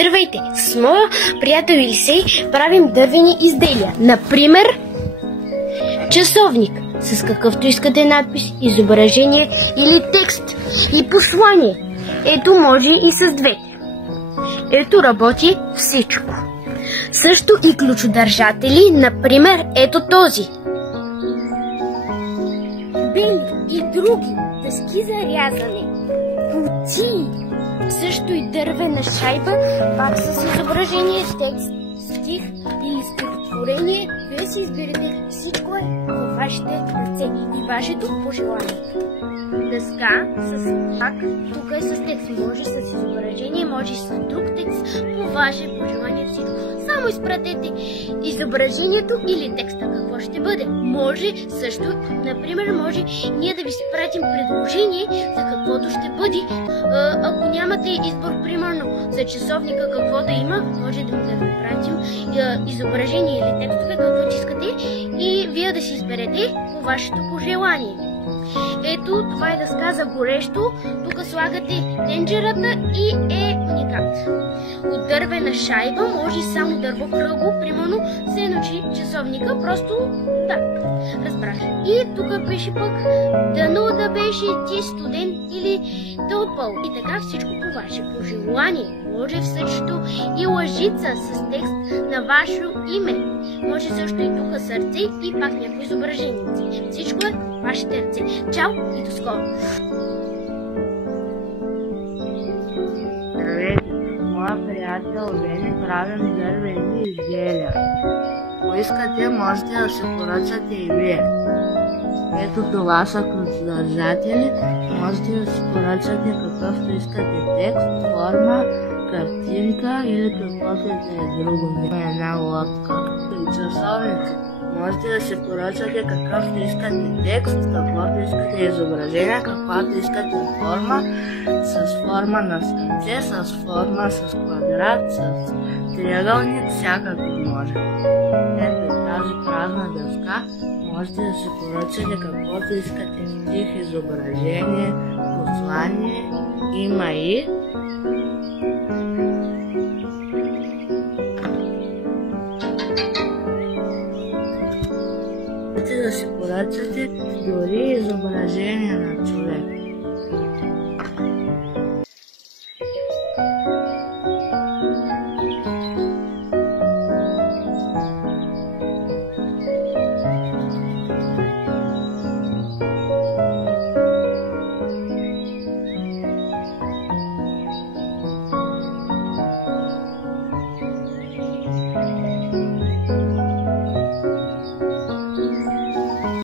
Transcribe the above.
Здравейте! С моя приятел Елисей правим дървени изделия. Например, часовник с какъвто искате надпис, изображение или текст и послание. Ето може и с двете. Ето работи всичко. Също и ключодържатели, например ето този. Бели и други дъски за рязане. Кутии. Също и дървена шайба, пак с изображение, текст, стих или стихотворение. Вие си изберете, всичко е във вашите ръце и вашето пожелание. Дъска с пак, тук е с текст, може с изображение, може и с друг текст, по ваше пожелание всичко. Само изпратете изображението или текста, какво ще бъде. Може също, например, може ние да ви спратим предложение за каквото ще бъде. Ако нямате избор, примерно, за часовника какво да има, може да ви пратим изображение или текстове, каквото искате и вие да си изберете по вашето пожелание. Ето, това е дъска за горещо. Тук слагате тенджерата и е уникат. От дървена шайба може само дърво кръгло, примерно се научи часовника, просто да, разбрах. И тук беше пък дано да беше ти студент или топъл. И така всичко по ваше пожелание. Може също и лъжица с текст на ваше име. Може също и тук сърце и пак някои изображения. Всичко е в вашите ръце. Чао и до скоро! Здравейте, с моя приятел Вени правим дървени изделия. Ако искате, можете да се поръчате и вие. Ето това са ключодържатели. Можете да си поръчате какъвто искате текст, форма, картинка или каквото е друго. Една лодка. Часовник. Можете да се поръчате какъвто искате текст, каквото искате изображение, каквото искате форма, с форма на сърце, с форма с квадрат, с триъгълник, всякакво може. Ето тази празна дъска. Можете да се поръчате каквото искате стих, изображение, послание, има и можете да се поръчате дори изображение на човек.